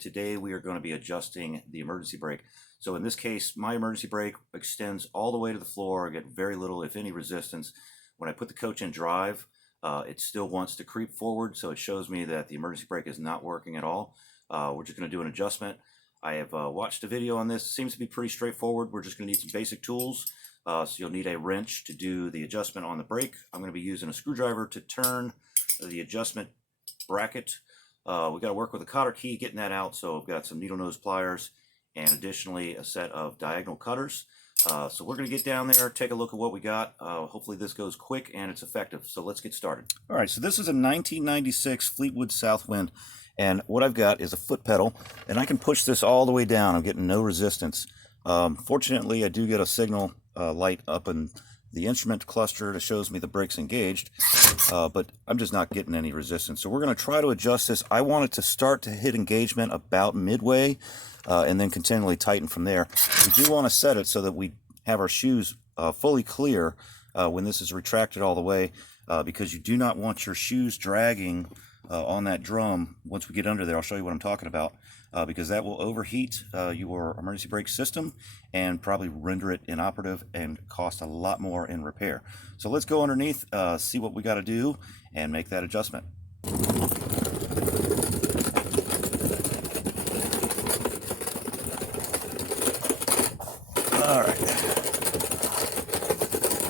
Today we are going to be adjusting the emergency brake. So in this case, my emergency brake extends all the way to the floor. I get very little, if any, resistance. When I put the coach in drive, it still wants to creep forward, so it shows me that the emergency brake is not working at all. We're just going to do an adjustment. I have watched a video on this. It seems to be pretty straightforward. We're just going to need some basic tools. So you'll need a wrench to do the adjustment on the brake. I'm going to be using a screwdriver to turn the adjustment bracket. We got to work with a cotter key getting that out, so I've got some needle nose pliers and additionally a set of diagonal cutters. So we're going to get down there, take a look at what we got. Hopefully this goes quick and it's effective. So let's get started. All right, so this is a 1996 Fleetwood Southwind, and what I've got is a foot pedal, and I can push this all the way down. I'm getting no resistance. Fortunately, I do get a signal light up in the instrument cluster that shows me the brake's engaged, but I'm just not getting any resistance. So we're going to try to adjust this. I want it to start to hit engagement about midway and then continually tighten from there. We do want to set it so that we have our shoes fully clear when this is retracted all the way, because you do not want your shoes dragging on that drum. Once we get under there, I'll show you what I'm talking about, because that will overheat your emergency brake system and probably render it inoperative and cost a lot more in repair. So let's go underneath, see what we got to do, and make that adjustment. All right.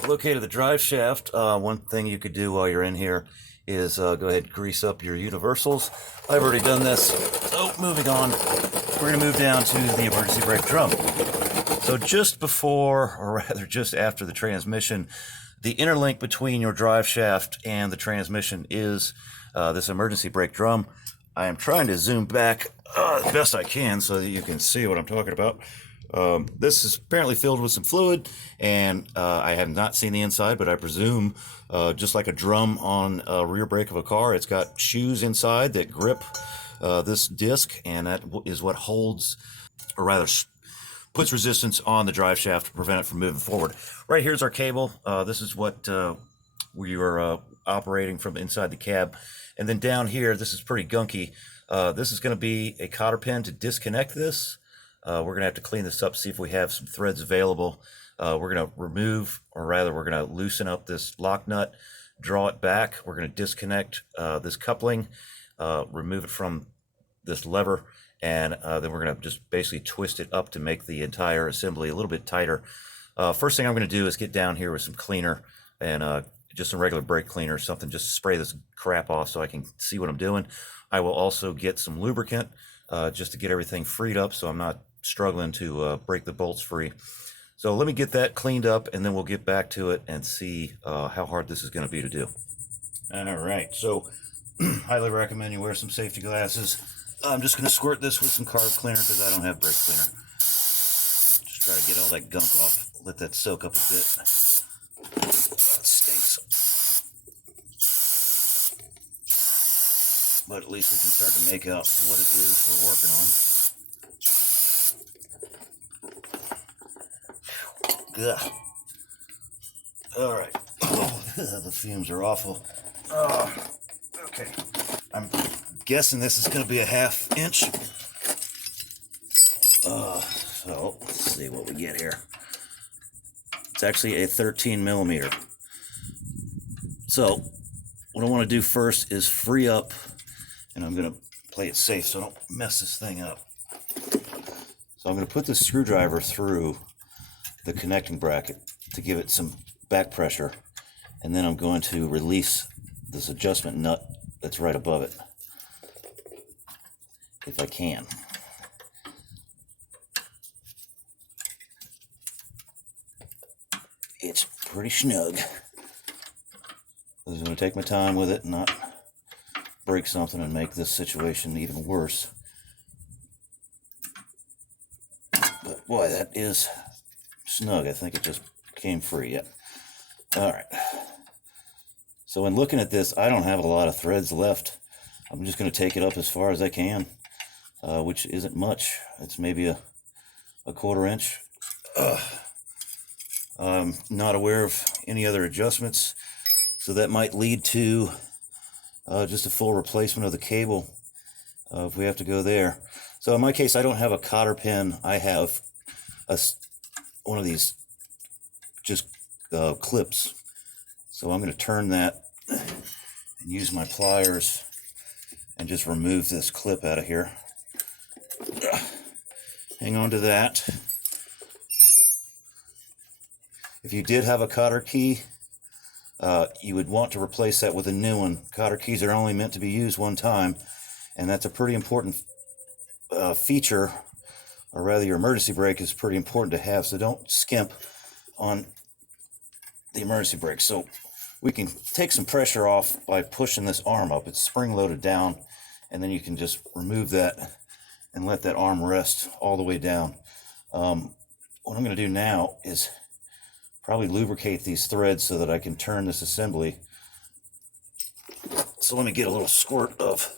Located the drive shaft. One thing you could do while you're in here is go ahead and grease up your universals. I've already done this. So moving on, we're going to move down to the emergency brake drum. So just before, or rather just after the transmission, the interlink between your drive shaft and the transmission is this emergency brake drum. I am trying to zoom back as best I can so that you can see what I'm talking about. This is apparently filled with some fluid, and I have not seen the inside, but I presume just like a drum on a rear brake of a car, it's got shoes inside that grip this disc, and that is what holds, or rather puts resistance on the drive shaft to prevent it from moving forward. Right here's our cable. This is what we were operating from inside the cab. And then down here, this is pretty gunky. This is going to be a cotter pin to disconnect this. We're going to have to clean this up, see if we have some threads available. We're going to remove, or rather we're going to loosen up this lock nut, draw it back. We're going to disconnect this coupling, remove it from this lever, and then we're going to just basically twist it up to make the entire assembly a little bit tighter. First thing I'm going to do is get down here with some cleaner and just some regular brake cleaner, something just to spray this crap off so I can see what I'm doing. I will also get some lubricant just to get everything freed up so I'm not struggling to break the bolts free. So let me get that cleaned up, and then we'll get back to it and see how hard this is going to be to do. All right, so highly recommend you wear some safety glasses. I'm just going to squirt this with some carb cleaner because I don't have brake cleaner. Just try to get all that gunk off, let that soak up a bit. It stinks. But at least we can start to make out what it is we're working on. Ugh. All right. Oh, the fumes are awful. Okay. I'm guessing this is going to be a 1/2 inch. So let's see what we get here. It's actually a 13 millimeter. So what I want to do first is free up, and I'm going to play it safe so I don't mess this thing up. So I'm going to put this screwdriver through the connecting bracket to give it some back pressure, and then I'm going to release this adjustment nut that's right above it, if I can. It's pretty snug. I'm going to take my time with it and not break something and make this situation even worse. But boy, that is snug. I think it just came free yet. All right. So in looking at this, I don't have a lot of threads left. I'm just going to take it up as far as I can, which isn't much. It's maybe a 1/4 inch. I'm not aware of any other adjustments, so that might lead to just a full replacement of the cable. if we have to go there. So in my case, I don't have a cotter pin. I have one of these just clips. So I'm going to turn that and use my pliers and just remove this clip out of here. Hang on to that. If you did have a cotter key, you would want to replace that with a new one. Cotter keys are only meant to be used one time, and that's a pretty important feature, or rather your emergency brake is pretty important to have, so don't skimp on the emergency brake. So we can take some pressure off by pushing this arm up. It's spring loaded down, and then you can just remove that and let that arm rest all the way down. What I'm going to do now is probably lubricate these threads so that I can turn this assembly. So let me get a little squirt of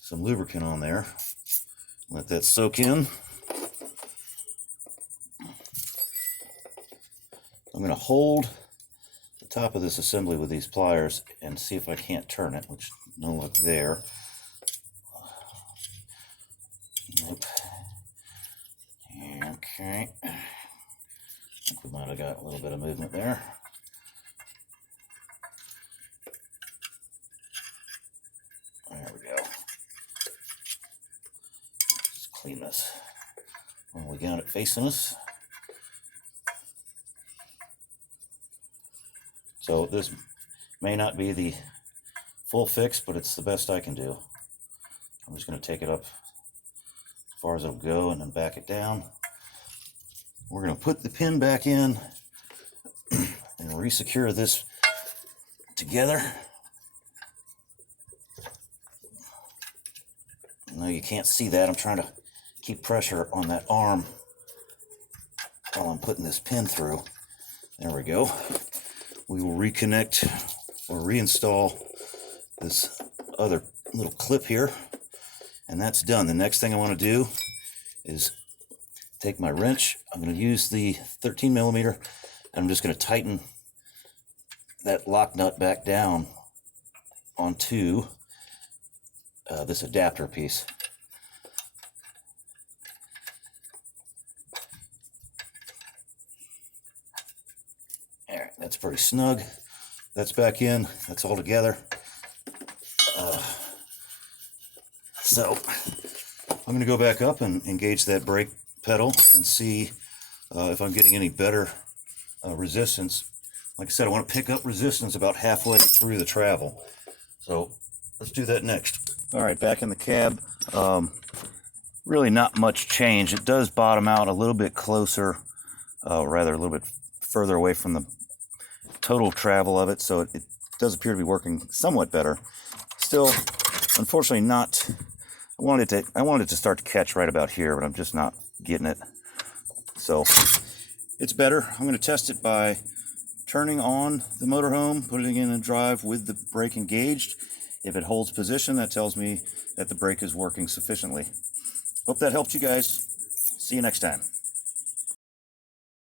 some lubricant on there. Let that soak in. I'm going to hold the top of this assembly with these pliers and see if I can't turn it, which no luck there. Nope. Okay. I think we might have got a little bit of movement there. There we go. Just clean this. And we got it facing us. So this may not be the full fix, but it's the best I can do. I'm just going to take it up as far as it'll go and then back it down. We're going to put the pin back in and re-secure this together. No, you can't see that. I'm trying to keep pressure on that arm while I'm putting this pin through. There we go. We will reconnect or reinstall this other little clip here, and that's done. The next thing I want to do is take my wrench. I'm going to use the 13 millimeter, and I'm just going to tighten that lock nut back down onto this adapter piece. All right, that's pretty snug. That's back in. That's all together. So I'm going to go back up and engage that brake pedal and see if I'm getting any better resistance. Like I said, I want to pick up resistance about halfway through the travel. So let's do that next. All right, back in the cab. Really not much change. It does bottom out a little bit closer, rather a little bit further away from the total travel of it, so it does appear to be working somewhat better. Still, unfortunately not. I wanted it to start to catch right about here, but I'm just not getting it. So it's better. I'm going to test it by turning on the motorhome, putting it in drive with the brake engaged. If it holds position, that tells me that the brake is working sufficiently. Hope that helped you guys. See you next time.